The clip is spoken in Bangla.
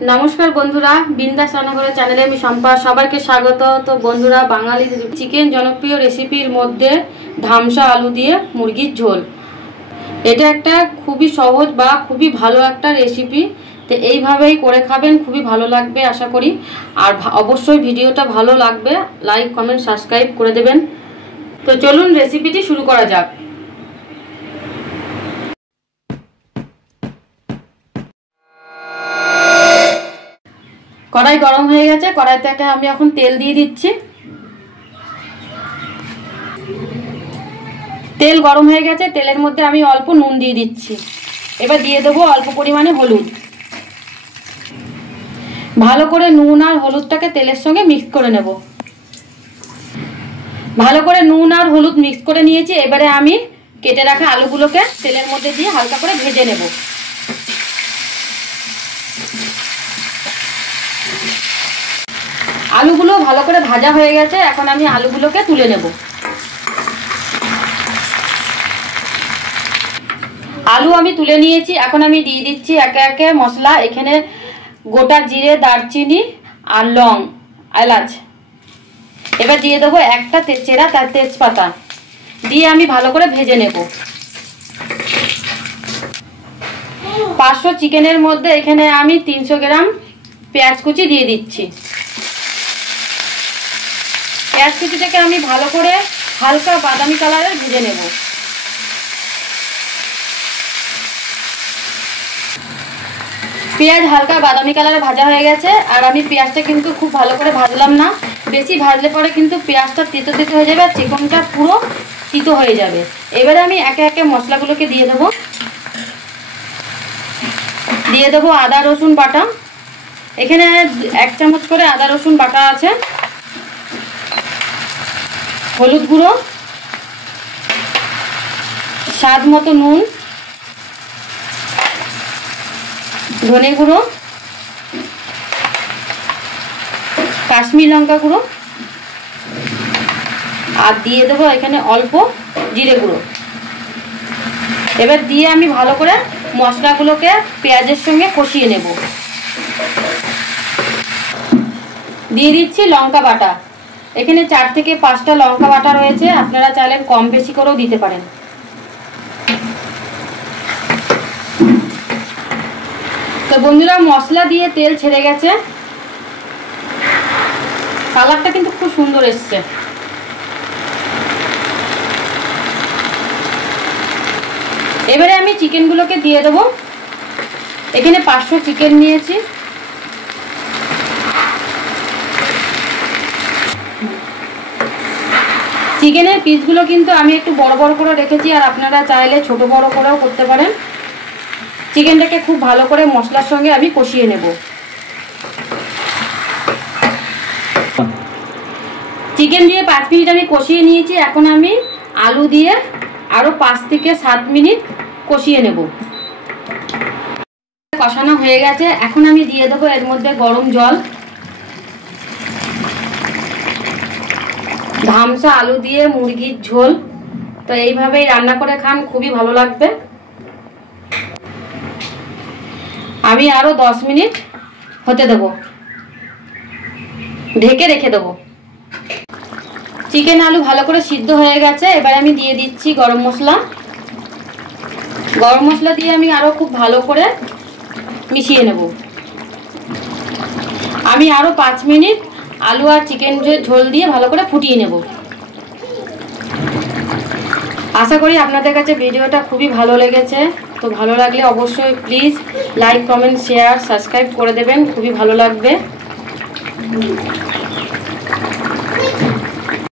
नमस्कार बंधुरा बिंदास रान्नाघर चैनेले आमि सम्पा सबाइके स्वागत। तो बंधुरा बांगाली चिकेन जनप्रिय रेसिपिर मध्य धामसा आलू दिए मुरगिर झोल, এটা একটা খুবই সহজ বা খুবই ভালো একটা রেসিপি। তো এইভাবেই করে খাবেন, খুবই ভালো লাগবে আশা করি। আর অবশ্যই ভিডিওটা ভালো লাগবে লাইক কমেন্ট সাবস্ক্রাইব করে দেবেন। তো চলুন রেসিপিটি শুরু করা যাক। কড়াই গরম হয়ে গেছে, কড়াইতে আমি এখন তেল দিয়ে দিচ্ছি। তেল গরম হয়ে গেছে, তেলের মধ্যে আমি অল্প নুন দিয়ে দিচ্ছি। এবার দিয়ে দেবো অল্প পরিমাণে হলুদ। ভালো করে নুন আর হলুদটাকে তেলের সঙ্গে মিক্স করে নেব। ভালো করে নুন আর হলুদ মিক্স করে নিয়েছি। এবারে আমি কেটে রাখা আলুগুলোকে তেলের মধ্যে দিয়ে হালকা করে ভেজে নেব। আলুগুলো ভালো করে ভাজা হয়ে গেছে, এখন আমি আলুগুলোকে তুলে নেব। আলু আমি তুলে নিয়েছি, এখন আমি দিয়ে দিচ্ছি একে একে মশলা। এখানে গোটা জিরে, দারচিনি আর লং, এলাচ। এবার দিয়ে দেবো একটা চেরা তার তেজপাতা দিয়ে আমি ভালো করে ভেজে নেব। 500 চিকেনের মধ্যে এখানে আমি 300 গ্রাম পেঁয়াজ কুচি দিয়ে দিচ্ছি। পেঁয়াজ কুচিটাকে আমি ভালো করে হালকা বাদামি কালারের ভেজে নেব। পেঁয়াজ হালকা বাদামি কালারে ভাজা হয়ে গেছে। আর আমি পেঁয়াজটা কিন্তু খুব ভালো করে ভাজলাম না, বেশি ভাজলে পরে কিন্তু পেঁয়াজটা তেতো তেতো হয়ে যাবে আর চিকেনটা পুরো তিতো হয়ে যাবে। এবারে আমি একে একে মশলাগুলোকে দিয়ে দেবো। দিয়ে দেবো আদা রসুন বাটা। এখানে 1 চামচ করে আদা রসুন বাটা আছে। হলুদ গুঁড়ো, স্বাদ মতো নুন, ধনে গুঁড়ো, কাশ্মীর লঙ্কা গুঁড়ো আর দিয়ে দেবো এখানে অল্প জিরে গুঁড়ো। এবার দিয়ে আমি ভালো করে মশলাগুলোকে পেঁয়াজের সঙ্গে কষিয়ে নেব। দিয়ে দিচ্ছি লঙ্কা বাটা। এখানে 4 থেকে 5টা লঙ্কা বাটা রয়েছে, আপনারা চাইলে কম বেশি করেও দিতে পারেন। তো বন্ধুরা মশলা দিয়ে তেল ছেড়ে গেছে, কালারটা কিন্তু খুব সুন্দর এসছে। এবারে আমি চিকেনগুলোকে দিয়ে দেবো। এখানে 500 চিকেন নিয়েছি। চিকেনের পিসগুলো কিন্তু আমি একটু বড় বড় করে রেখেছি, আর আপনারা চাইলে ছোট বড় করেও করতে পারেন। চিকেনটাকে খুব ভালো করে মশলার সঙ্গে আমি কষিয়ে নেব। চিকেন দিয়ে 5 মিনিট আমি কষিয়ে নিয়েছি। এখন আমি আলু দিয়ে আরো 5 থেকে 7 মিনিট কষিয়ে নেব। কষানো হয়ে গেছে, এখন আমি দিয়ে দেবো এর মধ্যে গরম জল। ধামসা আলু দিয়ে মুরগির ঝোল, তো এইভাবেই রান্না করে খান, খুবই ভালো লাগবে। আমি আরো 10 মিনিট হতে দেব, ঢেকে রেখে দেব। চিকেন আলু ভালো করে সিদ্ধ হয়ে গেছে। এবার আমি দিয়ে দিচ্ছি গরম মশলা। গরম মশলা দিয়ে আমি আরো খুব ভালো করে মিশিয়ে নেব। আমি আরো 5 মিনিট আলু আর চিকেন ঝোল দিয়ে ভালো করে ফুটিয়ে নেব। আশা করি আপনাদের কাছে ভিডিওটা খুবই ভালো লেগেছে। তো ভালো লাগলে অবশ্যই please like comment share subscribe করে দেবেন, খুবই ভালো লাগবে।